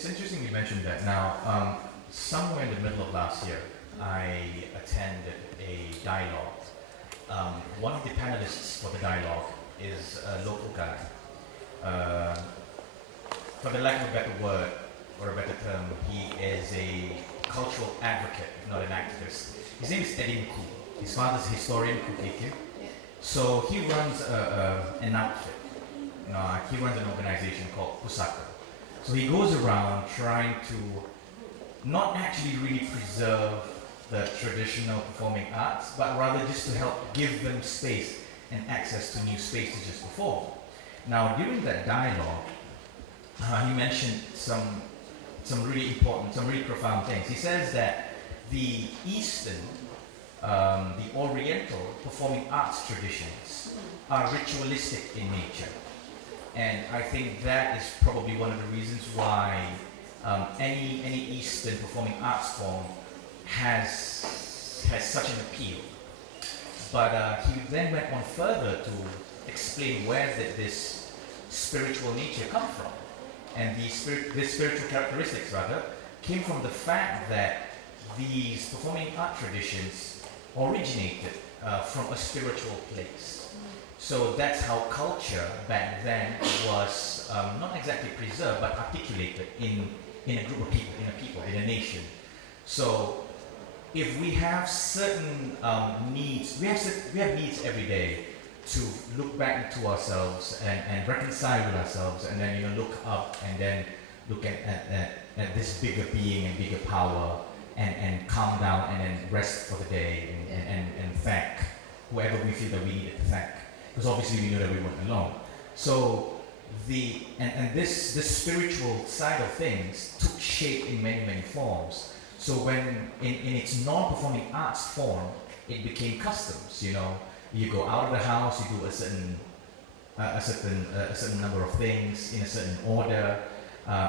it's interesting you mentioned that. Now, somewhere in the middle of last year, I attended a dialogue. One of the panelists for the dialogue is a local guy. For the lack of a better word or a better term, he is a cultural advocate, not an activist. His name is Edin Ku. His father's a historian, Kukeke. So he runs an outfit. He runs an organization called Pusaka. So he goes around trying to not actually really preserve the traditional performing arts, but rather just to help give them space and access to new space to just perform. Now, during that dialogue, he mentioned some really important, some really profound things. He says that the Eastern, the Oriental performing arts traditions are ritualistic in nature. And I think that is probably one of the reasons why any Eastern performing arts form has such an appeal. But he then went on further to explain where did this spiritual nature come from. And these spiritual characteristics, rather, came from the fact that these performing art traditions originated from a spiritual place. So that's how culture back then was not exactly preserved, but articulated in a group of people, in a nation. So if we have certain needs, we have needs every day to look back into ourselves and reconcile with ourselves, and then look up and then look at this bigger being and bigger power, and calm down and then rest for the day and thank whoever we feel that we needed to thank. Because obviously we know that we weren't alone. So this spiritual side of things took shape in many forms. So when in its non-performing arts form, it became customs. You go out of the house, you do a certain number of things in a certain order.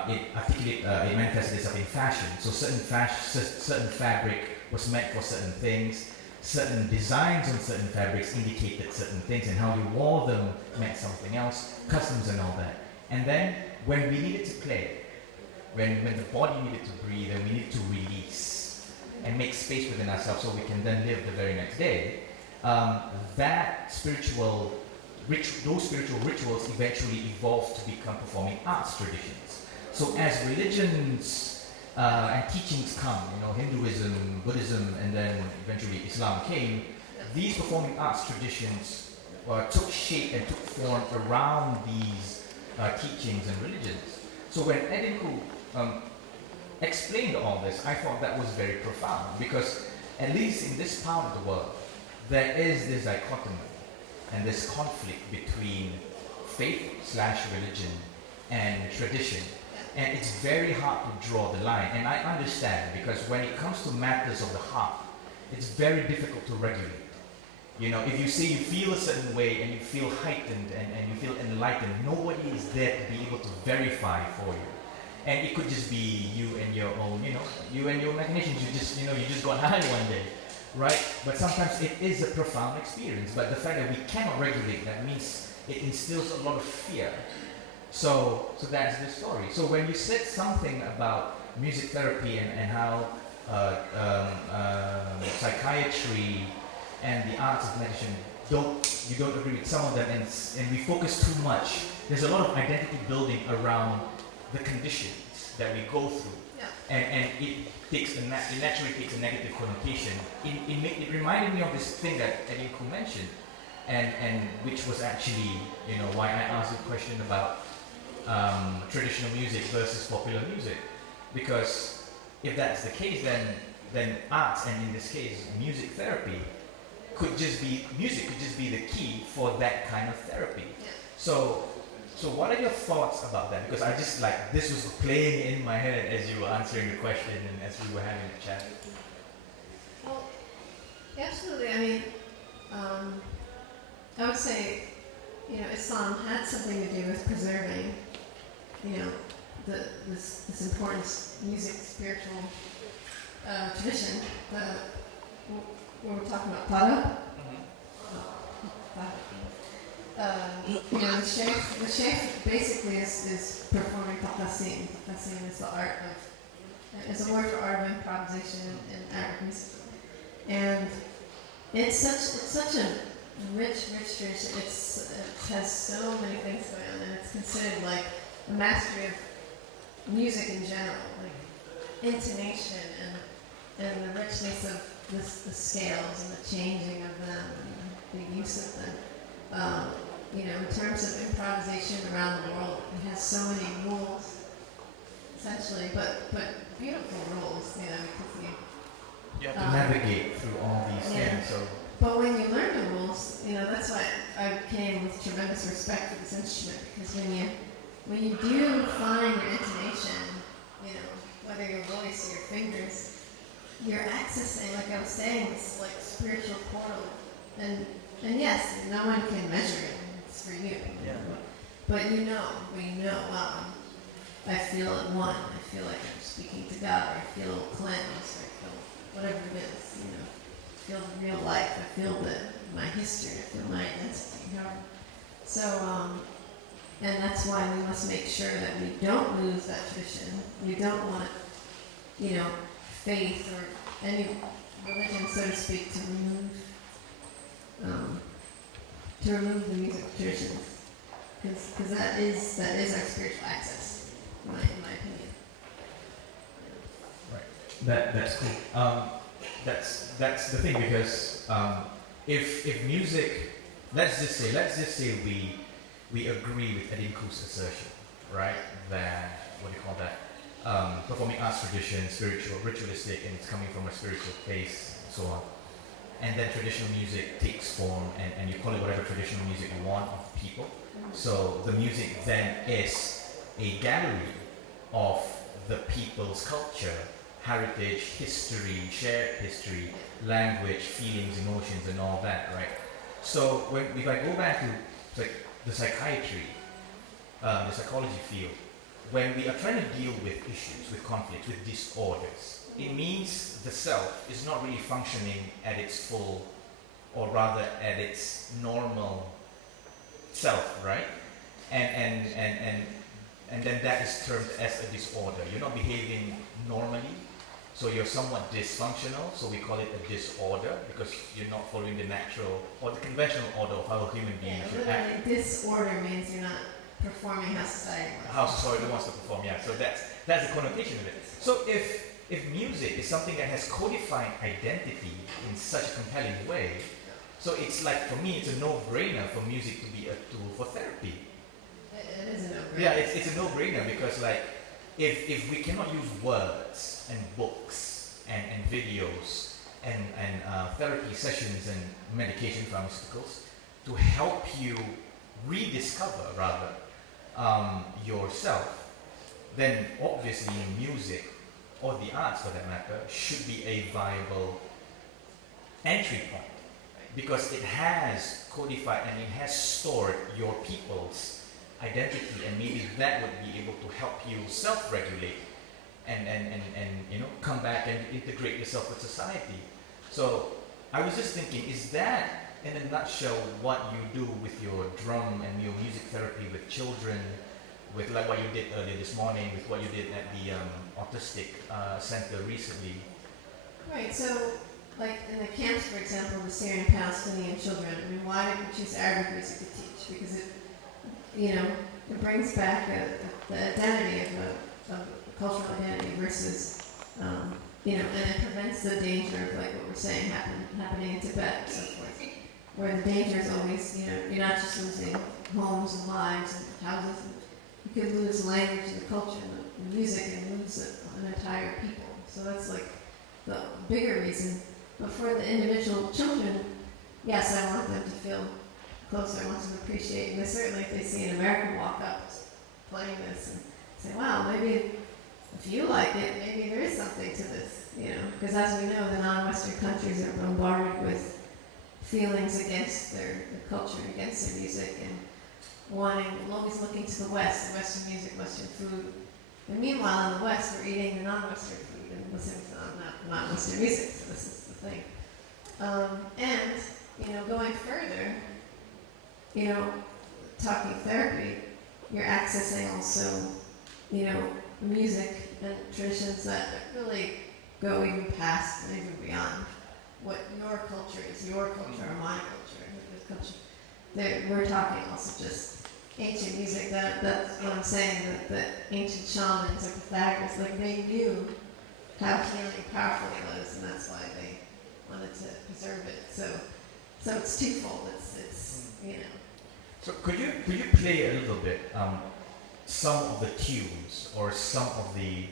It manifested itself in fashion. So certain fabric was meant for certain things. Certain designs on certain fabrics indicated certain things, and how you wore them meant something else, customs and all that. And then when we needed to play, when the body needed to breathe, and we needed to release and make space within ourselves so we can then live the very next day, those spiritual rituals eventually evolved to become performing arts traditions. So as religions and teachings come, Hinduism, Buddhism, and then eventually Islam came, these performing arts traditions took shape and took form around these teachings and religions. So when Edin Ku explained all this, I thought that was very profound, because at least in this part of the world, there is this dichotomy and this conflict between faith/religion and tradition. And it's very hard to draw the line. And I understand, because when it comes to matters of the heart, it's very difficult to regulate. If you say you feel a certain way and you feel heightened and you feel enlightened, nobody is there to be able to verify for you. And it could just be you and your own, you and your imaginations. You just got high one day, right? But sometimes it is a profound experience. But the fact that we cannot regulate that means it instills a lot of fear. So that's the story. So when you said something about music therapy and how psychiatry and the arts of meditation you don't agree with some of them, and we focus too much. There's a lot of identity building around the conditions that we go through, and it naturally takes a negative connotation. It reminded me of this thing that Edin Ku mentioned, and which was actually why I asked the question about traditional music versus popular music, because if that's the case, then arts, and in this case music therapy, could just be the key for that kind of therapy. So what are your thoughts about that? Because I just this was playing in my head as you were answering the question and as we were having a chat. Well, absolutely. I mean, I would say, Islam had something to do with preserving, this important music, spiritual tradition. When we're talking about Pada, the sheikh basically is performing taqasim. Taqasim is the art of, it's a word for art of improvisation in Arabic music. And it's such a rich tradition. It has so many things going on, and it's considered like a mastery of music in general, like intonation and the richness of the scales and the changing of them, and the use of them. In terms of improvisation around the world, it has so many rules, essentially, but beautiful rules, because you have to navigate through all these things. So. But when you learn the rules, that's why I came with tremendous respect for this instrument, because when you do find your intonation, whether your voice or your fingers, you're accessing, like I was saying, this like spiritual portal. And yes, no one can measure it. It's for you. Yeah. But when you know, wow, I feel at one. I feel like I'm speaking to God, or I feel cleansed, or I feel whatever it is, I feel real life. I feel my history. I feel my identity. So, and that's why we must make sure that we don't lose that tradition. We don't want, faith or any religion, so to speak, to remove the music traditions, because that is our spiritual access, in my opinion. Right. That's cool. That's the thing, because if music, let's just say we agree with Edinku's assertion, right? That, what do you call that? Performing arts tradition, spiritual, ritualistic, and it's coming from a spiritual place, so on. And then traditional music takes form, and you call it whatever traditional music you want of people. So the music then is a gallery of the people's culture, heritage, history, shared history, language, feelings, emotions, and all that, right? So if I go back to like the psychiatry, the psychology field, when we are trying to deal with issues, with conflicts, with disorders, it means the self is not really functioning at its full, or rather at its normal self, right? And then that is termed as a disorder. You're not behaving normally, so you're somewhat dysfunctional, so we call it a disorder, because you're not following the natural or the conventional order of how a human being should act. Disorder means you're not performing how society wants. How society wants to perform, yeah. So that's the connotation of it. So if music is something that has codified identity in such a compelling way, so it's like, for me, it's a no-brainer for music to be a tool for therapy. It is a no-brainer. Yeah, it's a no-brainer, because like, if we cannot use words and books and videos and therapy sessions and medication pharmaceuticals to help you rediscover, rather, yourself, then obviously music, or the arts for that matter, should be a viable entry point, because it has codified and it has stored your people's identity, and maybe that would be able to help you self-regulate and come back and integrate yourself with society. So I was just thinking, is that in a nutshell what you do with your drum and your music therapy with children, with like what you did earlier this morning, with what you did at the autistic center recently? Right, so like in the camps, for example, the Syrian Palestinian children, why did we choose Arabic music to teach? Because it brings back the identity of cultural identity versus, and it prevents the danger of like what we're saying happening in Tibet and so forth, where the danger is always, you're not just losing homes and lives and houses, you could lose language and the culture and the music and lose an entire people. So that's like the bigger reason. But for the individual children, yes, I want them to feel closer. I want them to appreciate. And certainly, if they see an American walk up playing this and say, "Wow, maybe if you like it, maybe there is something to this," Because as we know, the non-Western countries are bombarded with feelings against their culture, against their music, and always looking to the West, Western music, Western food. And meanwhile, in the West, we're eating the non-Western food and listening to non-Western music. So this is the thing. And going further, you know, talking therapy, you're accessing also, you know, music and traditions that really go even past and even beyond what your culture is, your culture or my culture, his culture. We're talking also just ancient music. That's what I'm saying. That ancient shamans or Pythagoras, like they knew how healing and powerful it was, and that's why they wanted to preserve it. So it's twofold. It's you know. So could you play a little bit some of the tunes or some of the,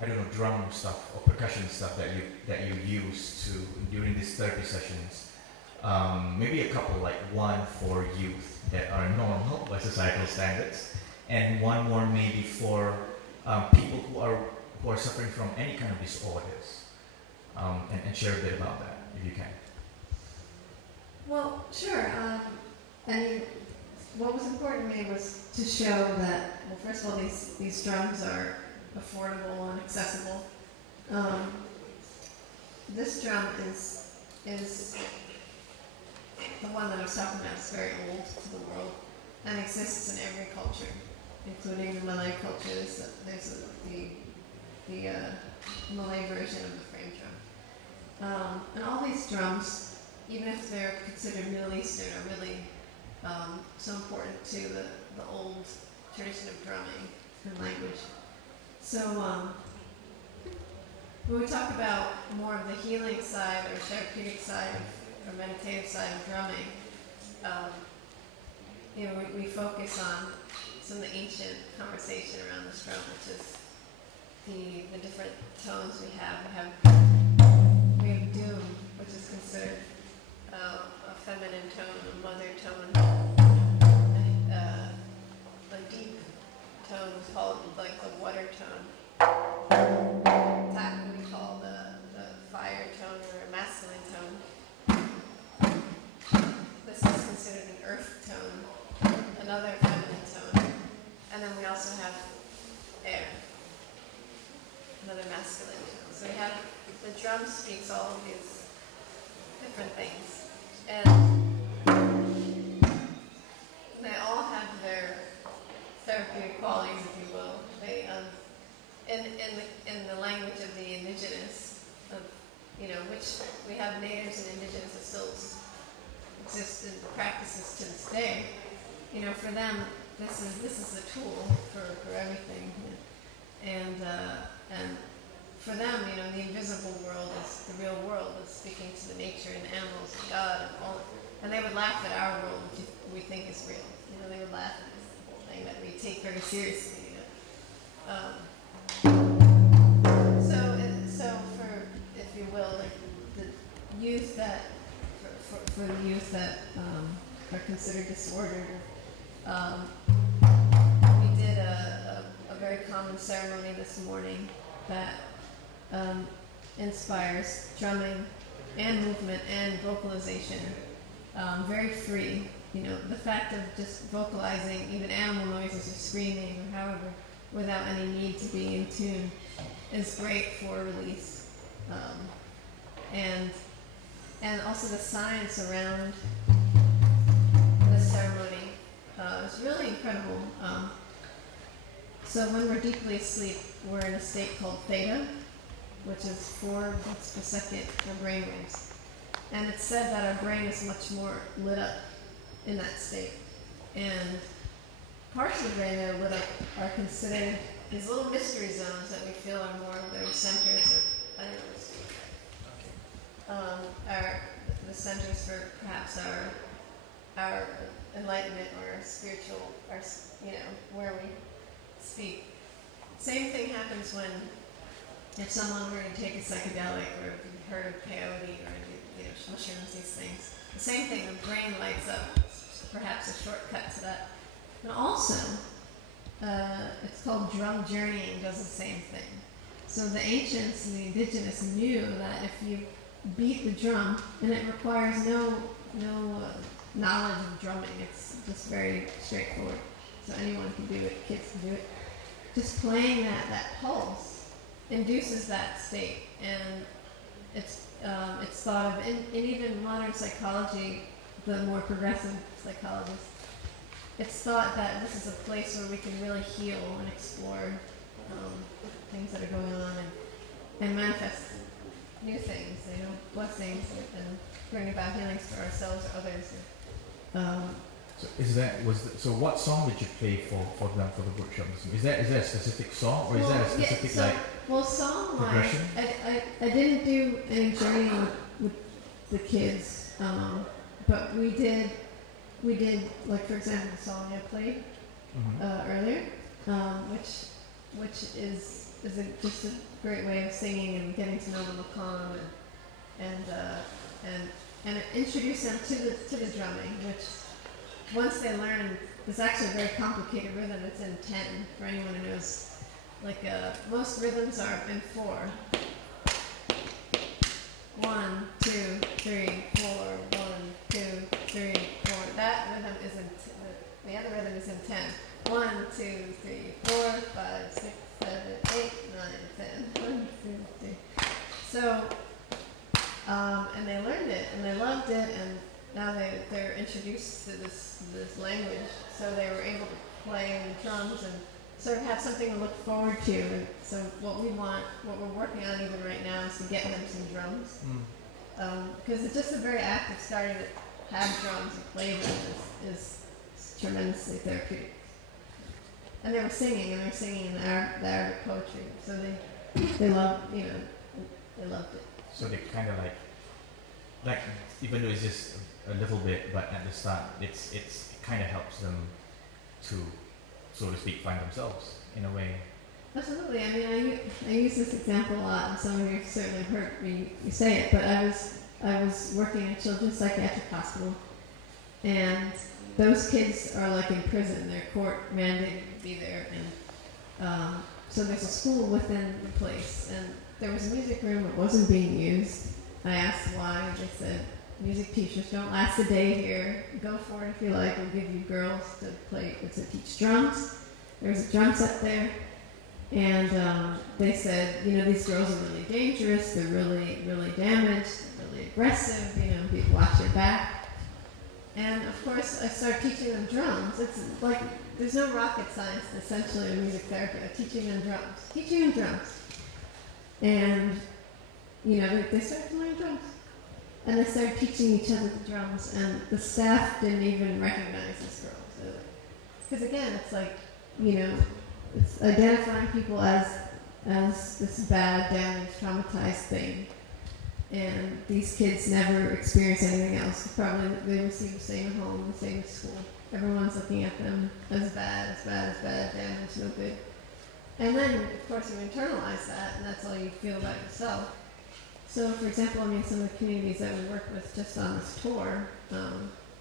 I don't know, drum stuff or percussion stuff that you use to during these therapy sessions? Maybe a couple, like one for youth that are normal by societal standards, and one more maybe for people who are suffering from any kind of disorders, and share a bit about that if you can. Well, sure. I mean, what was important to me was to show that, well, first of all, these drums are affordable and accessible. This drum is the one that I was talking about. Is very old to the world and exists in every culture, including the Malay culture. There's the Malay version of the frame drum. And all these drums, even if they're considered Middle Eastern, are really so important to the old tradition of drumming and language. So when we talk about more of the healing side or therapeutic side or meditative side of drumming, you know, we focus on some of the ancient conversation around this drum, which is the different tones we have. We have doom, which is considered a feminine tone, a mother tone, a deep tone is called like the water tone. That we call the fire tone or a masculine tone. This is considered an earth tone, another feminine tone. And then we also have air, another masculine tone. So we have, the drum speaks all of these different things. And they all have their therapeutic qualities, if you will. They, in the language of the indigenous, of, you know, which we have natives and indigenous that still exist in practices to this day. You know, for them, this is a tool for everything, and for them, you know, the invisible world is the real world, is speaking to the nature and the animals and God and all, and they would laugh at our world, which we think is real. You know, they would laugh at this whole thing that we take very seriously. You know? So for, if you will, like the youth that, for the youth that are considered disordered, we did a very common ceremony this morning that inspires drumming and movement and vocalization, very free. You know, the fact of just vocalizing even animal noises or screaming or however, without any need to be in tune, is great for release. And also the science around the ceremony is really incredible. So when we're deeply asleep, we're in a state called theta, which is 4 beats per second of brain waves. And it's said that our brain is much more lit up in that state. And parts of the brain that are lit up are considered these little mystery zones that we feel are more of their centers, or I don't know, are the centers for perhaps our enlightenment or our spiritual, our, you know, where we speak. Same thing happens when, if someone were to take a psychedelic, or if you've heard of peyote or, you know, mushrooms, these things. The same thing, the brain lights up. It's perhaps a shortcut to that. And also, it's called drum journeying, does the same thing. So the ancients and the indigenous knew that if you beat the drum, and it requires no knowledge of drumming, it's just very straightforward. So anyone can do it, kids can do it. Just playing that pulse induces that state, and it's thought of in even modern psychology, the more progressive psychologists it's thought that this is a place where we can really heal and explore things that are going on and manifest new things, blessings, and bring about healings for ourselves or others. So what song did you play for them for the workshop? Is there a specific song, or is there a specific song progression? I didn't do any journeying with the kids, but we did like, for example, the song I played earlier, which is just a great way of singing and getting to know the maqam and introduce them to the drumming, which once they learn, it's actually a very complicated rhythm. It's in 10 for anyone who knows. Like most rhythms are in 4. 1, 2, 3, 4. 1, 2, 3, 4. That rhythm is in the other rhythm is in 10. 1, 2, 3, 4, 5, 6, 7, 8, 9, 10. 1, 2, 3. So, and they learned it and they loved it, and now they're introduced to this language, so they were able to play the drums and sort of have something to look forward to. And so what we're working on even right now is to get them some drums, because it's just a very active starting to have drums and play them is tremendously therapeutic. And they were singing in the Arabic poetry, so they loved they loved it. So they kind of like even though it's just a little bit, but at the start it kind of helps them to, so to speak, find themselves in a way. Absolutely. I mean, I use this example a lot, and some of you have certainly heard me say it. But I was working in a children's psychiatric hospital, and those kids are like in prison. They're court mandated to be there, and so there's a school within the place, and there was a music room that wasn't being used. I asked why. They said, music teachers don't last a day here. Go for it if you like. We'll give you girls to teach drums. There's a drum set there. And they said, these girls are really dangerous. They're really, really damaged. They're really aggressive. People watch your back. And of course, I started teaching them drums. It's like, there's no rocket science, essentially, in music therapy. I'm teaching them drums. And, they started to learn drums. And they started teaching each other the drums, and the staff didn't even recognize this girl. Because again, it's like, it's identifying people as this bad, damaged, traumatized thing. And these kids never experience anything else. Probably they receive the same at home, the same at school. Everyone's looking at them as bad, damaged, no good. And then, of course, you internalize that, and that's all you feel about yourself. So, for example, some of the communities that we work with just on this tour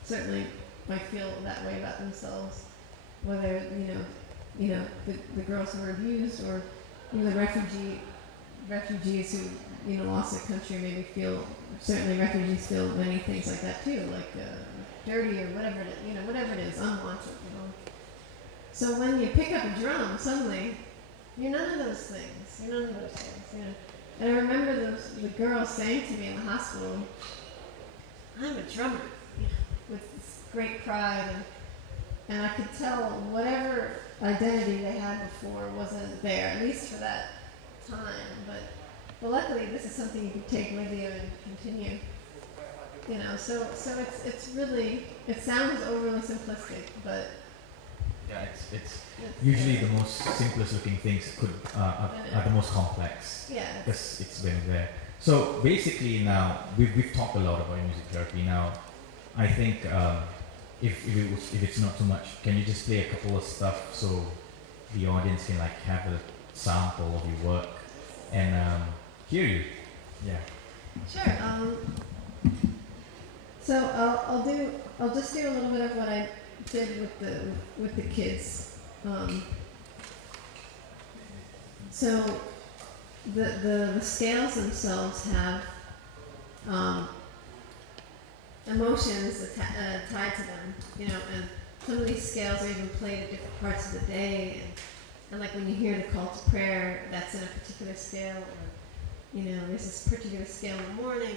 certainly might feel that way about themselves. Whether the girls who were abused, or the refugees who lost their country, maybe certainly refugees feel many things like that too, like dirty or whatever it is, unwanted. So when you pick up a drum, suddenly you're none of those things. And I remember the girl saying to me in the hospital, "I'm a drummer," with this great pride, and I could tell whatever identity they had before wasn't there, at least for that time. But luckily, this is something you can take with you and continue. So it's really, it sounds overly simplistic, but yeah, it's usually the most simplest looking things are the most complex. Yeah. Because it's been there. So basically now, we've talked a lot about music therapy. Now, I think if it's not too much, can you just play a couple of stuff so the audience can have a sample of your work and hear you? Yeah. Sure. So I'll just do a little bit of what I did with the kids. So the scales themselves have emotions tied to them, and some of these scales are even played at different parts of the day, and like when you hear the call to prayer, that's in a particular scale, or there's this particular scale in the morning.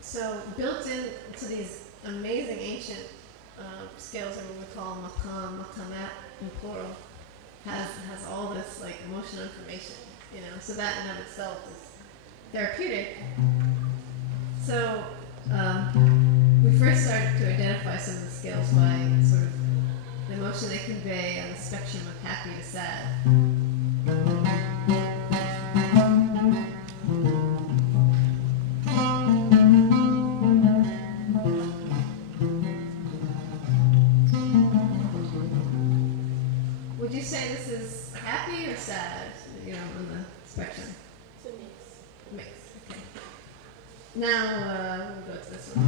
So built in to these amazing ancient scales are what we call maqam, maqamat in plural, has all this like emotional information, you know, so that in of itself is therapeutic. So we first started to identify some of the scales by sort of the emotion they convey on the spectrum of happy to sad. Would you say this is happy or sad, you know, on the spectrum? It's a mix. Mix, okay. Now we'll go to this one.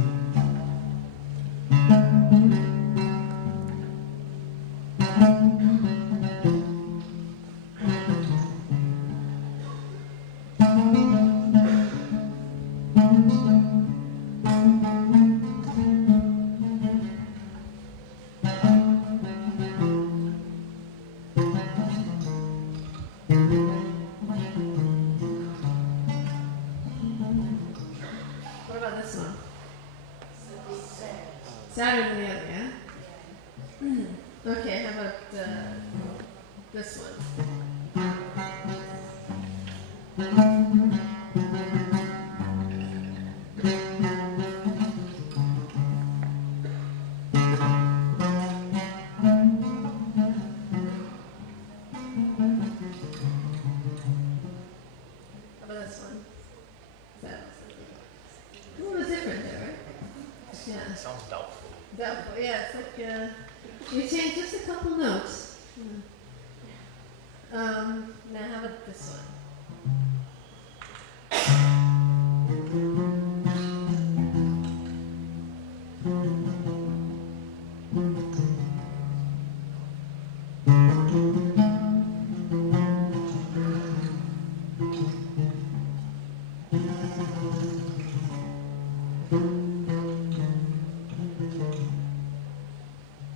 What about this one? Sadder than the other, yeah? Okay, how about this one? How about this one? Sad. A little bit different there, right? Yeah. Sounds doubtful. Doubtful, yeah, it's like you change just a couple notes. Now how about this one?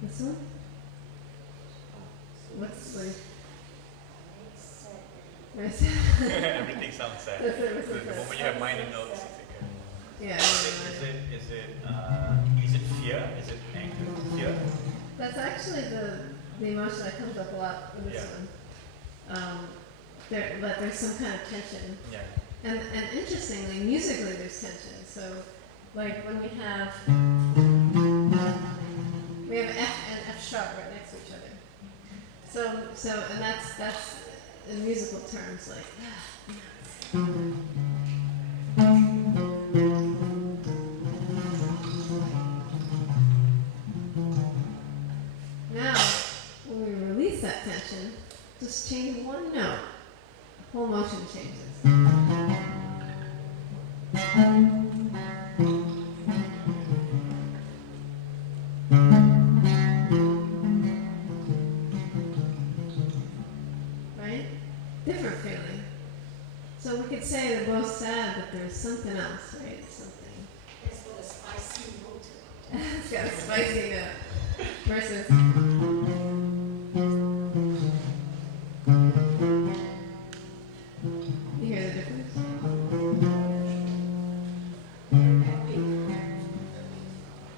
This one? What's like? Nice. Everything sounds sad. That's it, The moment you have minor notes, it's like, Yeah. is it fear? Is it anger? Fear? That's actually the emotion that comes up a lot in this Yeah. one. But there's some kind of tension. Yeah. And interestingly, musically there's tension. So, like when we have F and F sharp right next to each other. So and that's in musical terms like. Now, when we release that tension, just change one note, the whole motion changes. Right? Different feeling. So we could say they're both sad, but there's something else, right? Something. It's got a spicy note to it. It's got a spicy note. Versus. You hear the difference?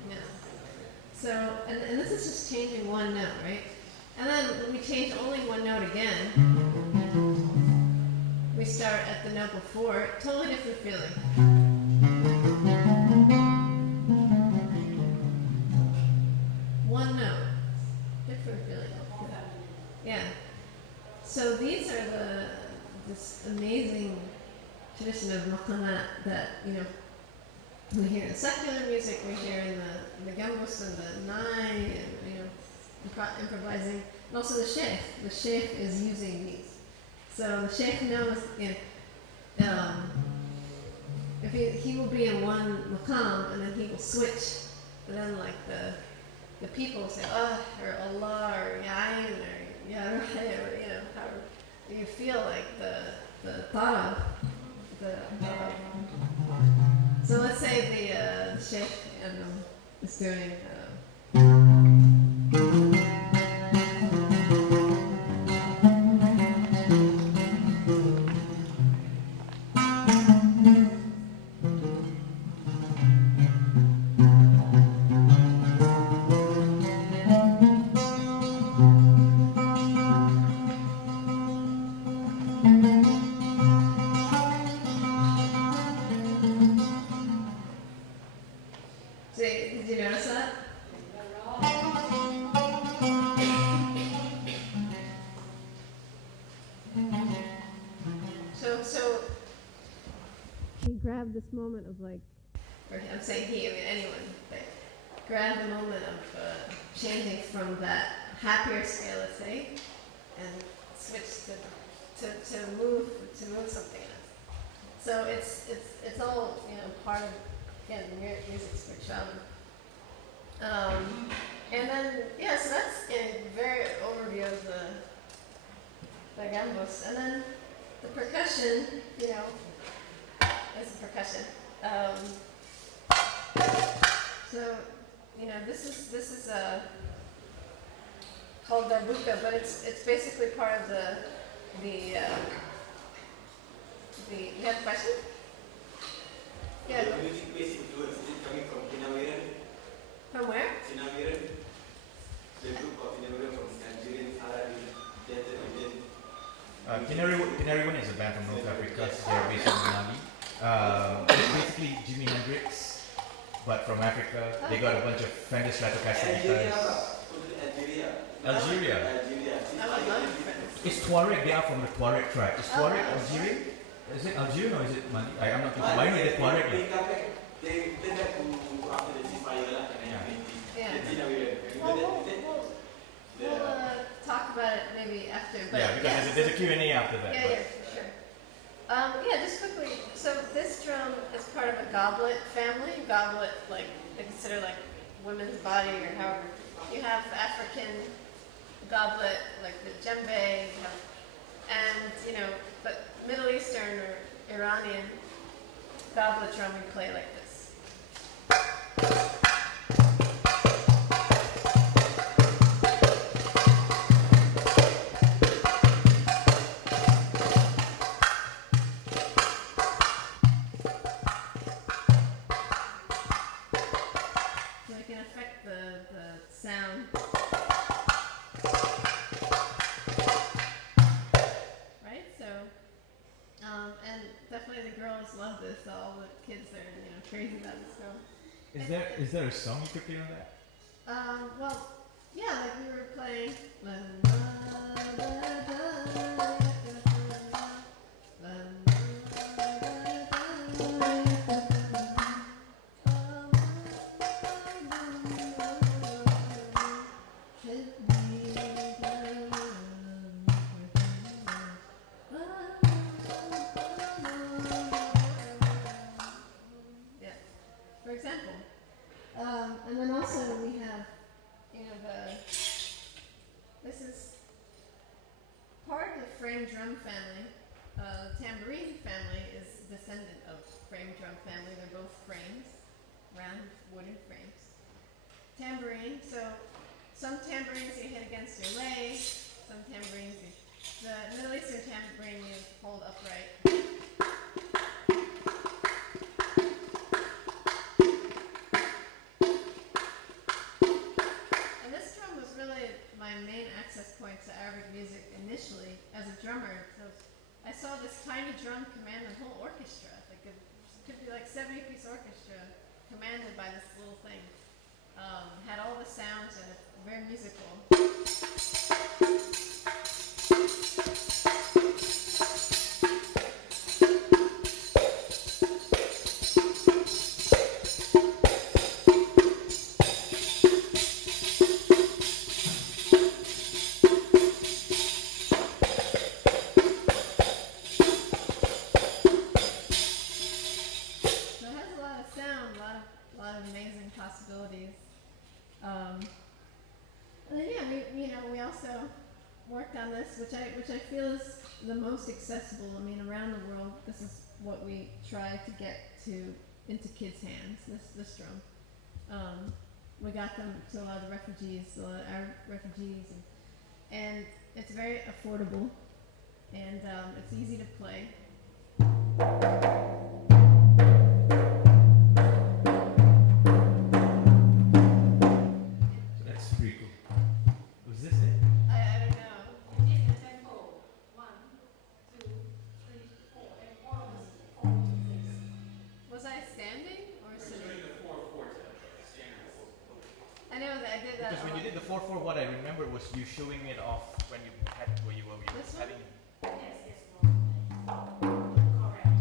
Yeah. So, and this is just changing one note, right? And then when we change only one note again, we start at the note before, totally different feeling. One note, different feeling. Yeah. So these are this amazing tradition of maqamat that, you know, we hear in secular music, we hear in the gambus and the nai, and, you know, improvising. And also the sheikh. The sheikh is using these. So the sheikh knows, you know, if he will be in one maqam and then he will switch, and then like the people will say, oh, or Allah, or Ya'in, or Ya Rahim, or, you know, however you feel like the thought of, so let's say the sheikh is doing, grab this moment of like, or I'm saying he, I mean anyone, but grab the moment of changing from that happier scale, let's say, and switch to move something else. So it's all, you know, part of, again, music spirituality. And then, yeah, so that's a very overview of the gambos. And then the percussion, you know, is the percussion. So, you know, this is called darbuka, but it's basically part of the you have a question? Yeah. The music basic influence is coming from Tinawiran. From where? Tinawiran. The group of Tinawiran from Nigerian, Tinariwen is a band from North Africa. They're based in Mali. It's basically Jimi Hendrix, but from Africa. They got a bunch of Fender Stratocaster guitars. Algeria. It's Tuareg. They are from the Tuareg tribe. Is Tuareg Algerian? Is it Algerian or is it Mali? I'm not too sure. I know they're Tuareg. They came back to after the ceasefire Yeah. We'll talk about it maybe after. But Yeah, because there's a Q&A after that. Yeah, for sure. Yeah, just quickly. So this drum is part of a goblet family. Goblet, like they consider like women's body or however. You have African goblet, like the djembe, you have, and you know, but Middle Eastern or Iranian goblet drum we play like this. So I can affect the sound. Right? So, and definitely the girls love this. All the kids are, you know, crazy about this drum. Is there a song you could play on that? Well, yeah, like we were playing. Yeah, for example. And then also we have, you know, this is part of the frame drum family. Tambourine family is descendant of frame drum family. They're both frames, round wooden frames. Tambourine, so some tambourines you hit against your leg, some tambourines the Middle Eastern tambourine you hold upright. And this drum was really my main access point to Arabic music initially as a drummer. So I saw this tiny drum command the whole orchestra. Like it could be like 70-piece orchestra commanded by this little thing. Had all the sounds and it's very musical. So it has a lot of sound, a lot of amazing possibilities. And then yeah, we also worked on this, which I feel is the most accessible. I mean, around the world, this is what we try to get into kids' hands. This drum. We got them to a lot of the refugees, a lot of Arab refugees, and it's very affordable, and it's easy to play. That's pretty cool. Was this it? I don't know. You did the tempo. 1, 2, 3, 4, and all of us four music. Was I standing or sitting? the 4/4 standard. I know that I did that. Because when you did the 4/4, what I remember was you showing it off when you had where you were This one? having. Yes, no. Correct.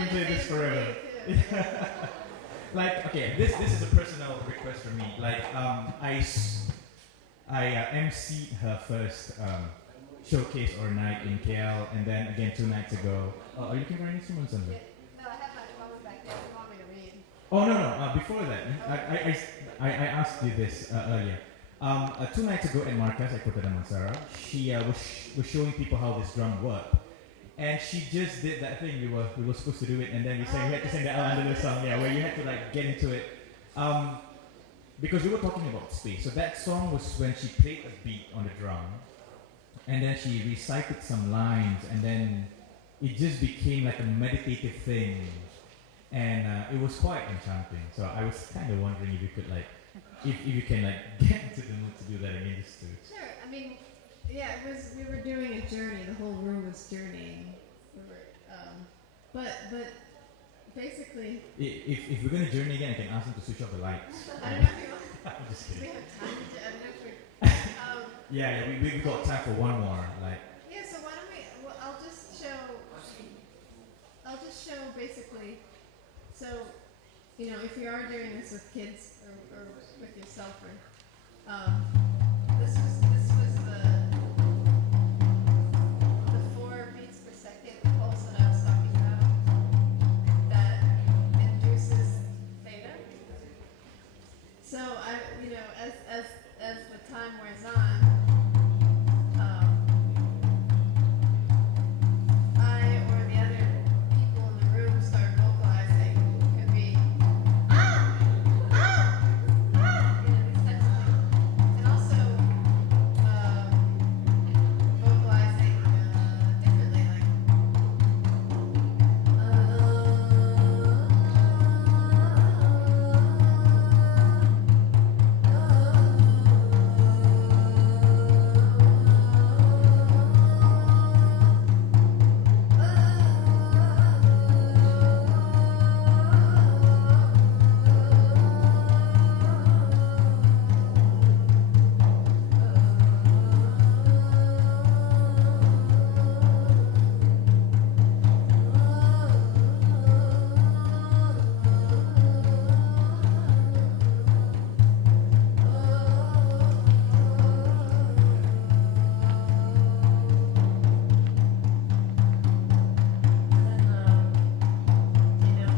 can play this forever. Like, okay, this is a personal request from me. Like, I emceed her first showcase or night in KL, and then again 2 nights ago. Are you looking for any instruments on there? No, I have my phone back there. You want me to read? Oh no! Before that, I asked you this earlier. 2 nights ago at Marcus at Kota Damansara, she was showing people how this drum worked, and she just did that thing we were supposed to do it, and then we had to sing the Al Andalus song, yeah, where you had to like get into it, because we were talking about space. So that song was when she played a beat on the drum, and then she recited some lines, and then it just became like a meditative thing, and it was quite enchanting. So I was kind of wondering if you could like, if you can like get into the mood to do that again, just to. Sure. I mean, yeah, it was. We were doing a journey. The whole room was journeying. We were, but basically. If we're gonna journey again, I can ask them to switch off the lights. I don't know if you want. I'm just Do we kidding. have time to? I don't know if we're. Yeah, we got time for one more. Like. Yeah. So why don't we? Well, I'll just show basically. So, you know, if you are doing this with kids or with yourself, or this was the 4 beats per second pulse that I was talking about that induces theta. So as the time wears on, I or the other people in the room start vocalizing. Could be these types of things, and also vocalizing differently, like.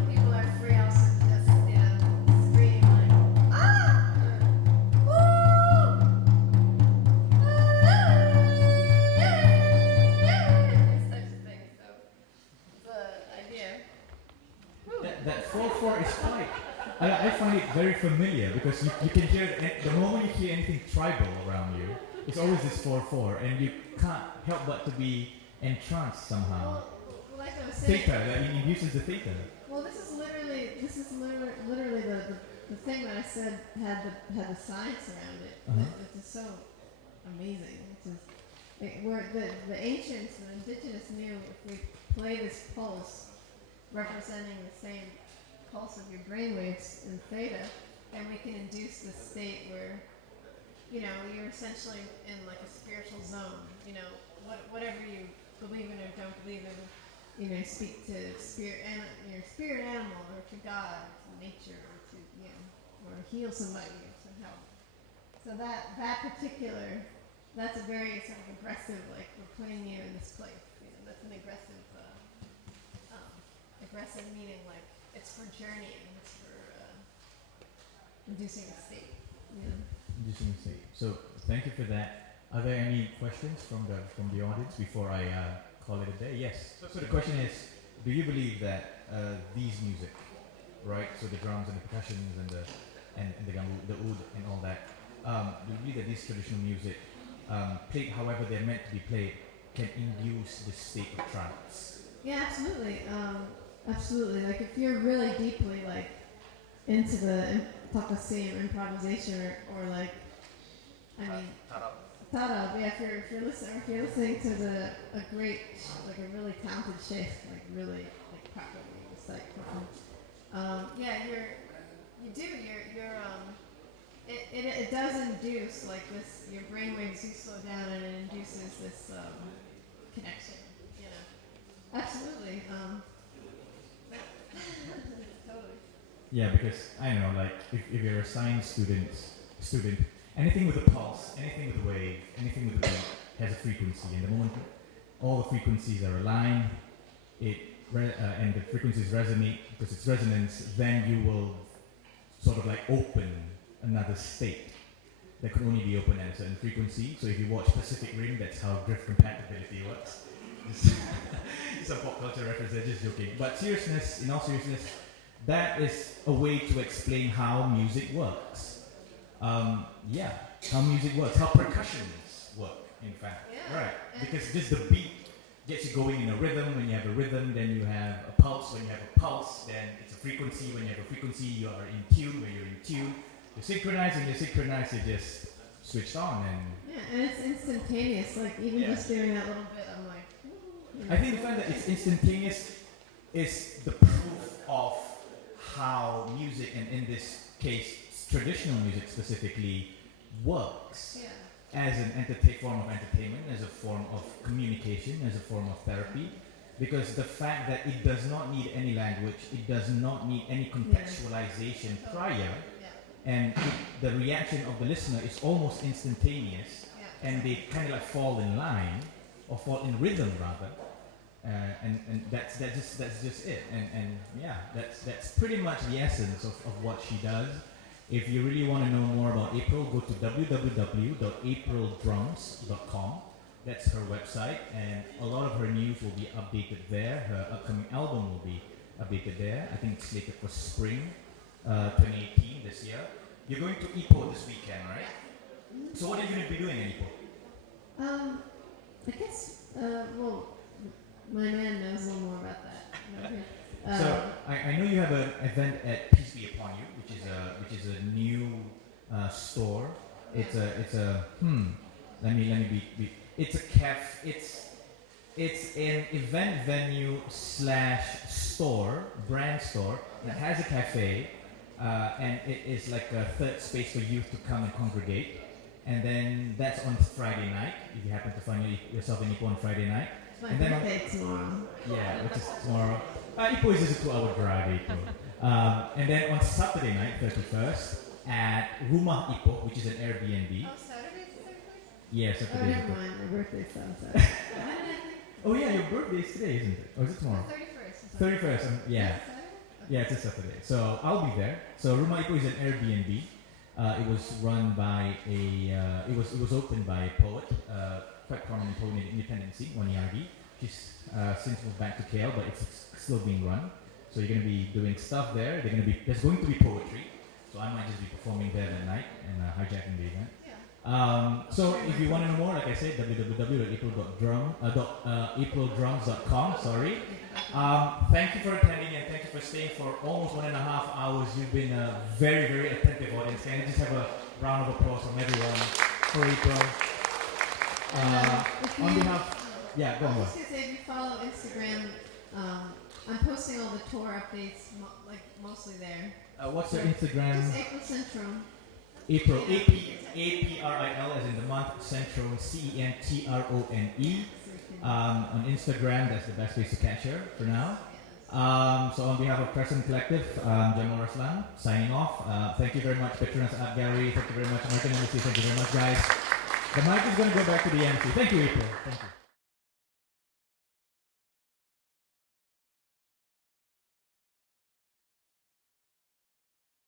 People are free also to just, scream like, these types of things. So, the idea. That 4/4 is quite. I find it very familiar because you can hear the moment you hear anything tribal around you, it's always this 4/4, and you can't help but to be entranced somehow. Well, like I was saying. Theta, that induces the theta. Well, this is literally the thing that I said had the science around it. Uh-huh. It's just so amazing. It's just where the ancients, the indigenous knew if we play this pulse representing the same pulse of your brainwaves in theta, then we can induce this state where you're essentially in like a spiritual zone. Whatever you believe in or don't believe in. Speak to your spirit animal, or to God, or to nature, or to or heal somebody, or somehow. So that's a very sort of aggressive, like we're putting you in this place. That's an aggressive meaning, like it's for journeying, it's for inducing a state. Inducing a state. So thank you for that. Are there any questions from the audience before I call it a day? Yes. So the question is, do you believe that these music, right? So the drums and the percussions and the gambu, the oud and all that. Do you believe that these traditional music, played however they're meant to be played, can induce the state of trance? Yeah, absolutely. Absolutely. Like if you're really deeply like into the takasi or improvisation or like, I mean, tarab. Yeah, if you're listening to a great, like a really talented sheikh, like really like properly recite Quran. It does induce like this. Your brainwaves do slow down, and it induces this connection. Absolutely. Yeah, because I know, like, if you're a science student, anything with a pulse, anything with a wave, anything with a beat has a frequency. And the moment all the frequencies are aligned, and the frequencies resonate because it's resonance, then you will sort of like open another state that could only be open at a certain frequency. So if you watch Pacific Rim, that's how drift compatibility works. It's a pop culture reference, I'm just joking. But in all seriousness, that is a way to explain how music works. How music works, how percussions work, in fact. Yeah. Right, because just the beat gets you going in a rhythm. When you have a rhythm, then you have a pulse. When you have a pulse, then it's a frequency. When you have a frequency, you are in tune. When you're in tune, you're synchronized. When you're synchronized, you're just switched on. And Yeah, and it's instantaneous. Like even Yeah. just doing that little bit, I'm like. Ooh, you know. I think the fact that it's instantaneous is the proof of how music, and in this case, traditional music specifically, works Yeah. as an form of entertainment, as a form of communication, as a form of therapy. Because the fact that it does not need any language, it does not need any contextualization prior, Yeah. and the reaction of the listener is almost instantaneous, Yeah. and they kind of like fall in line, or fall in rhythm rather. And that's just it. And yeah, that's pretty much the essence of what she does. If you really want to know more about April, go to www.aprildrums.com. That's her website, and a lot of her news will be updated there. Her upcoming album will be updated there. I think it's slated for spring 2018 this year. You're going to Ipoh this weekend, right? So what are you going to be doing in Ipoh? I guess. Well, my man knows a little more about that. Okay. So I know you have an event at Peace Be Upon You, which is a new store. It's a let me be it's a it's an event venue / store, brand store that has a cafe, and it is like a third space for youth to come and congregate. And then that's on Friday night, if you happen to find yourself in Ipoh on Friday night. It's my And then birthday tomorrow. Yeah, which is tomorrow. Ipoh is just a 2-hour drive, Ipoh. And then on Saturday night, 31st, at Rumah Ipoh, which is an Airbnb. Oh, Saturday's the 31st? Yeah, Oh, Saturday. never mind. My birthday's on Saturday. Oh yeah, your birthday is today, isn't it? Or is it tomorrow? 31st. 31st, yeah. Yeah, it's a Saturday. So I'll be there. So Rumah Ipoh is an Airbnb. It was run by it was opened by a poet, quite prominent poet in the independent scene, Waniagi. She's since moved back to KL, but it's still being run. So you're going to be doing stuff there. There's going to be poetry. So I might just be performing there that night and hijacking the event. So if you want to know more, like I said, www.aprildrums.com. Sorry. Thank you for attending, and thank you for staying for almost 1.5 hours. You've been a very, very attentive audience. Can I just have a round of applause from everyone for April? On behalf, yeah, go I on. was just gonna say, if you follow Instagram, I'm posting all the tour updates, mostly there. What's your Instagram? Just April Centrone. April, A-P-R-I-L as in the month, Centrone, C-E-N-T-R-O-N-E. On Instagram, that's the best place to catch her for now. So on behalf of Crescent Collective, Jamal Raslan, signing off. Thank you very much, PETRONAS Art Gallery. Thank you very much, American Embassy. Thank you very much, guys. The mic is going to go back to the MC. Thank you, April. Thank you.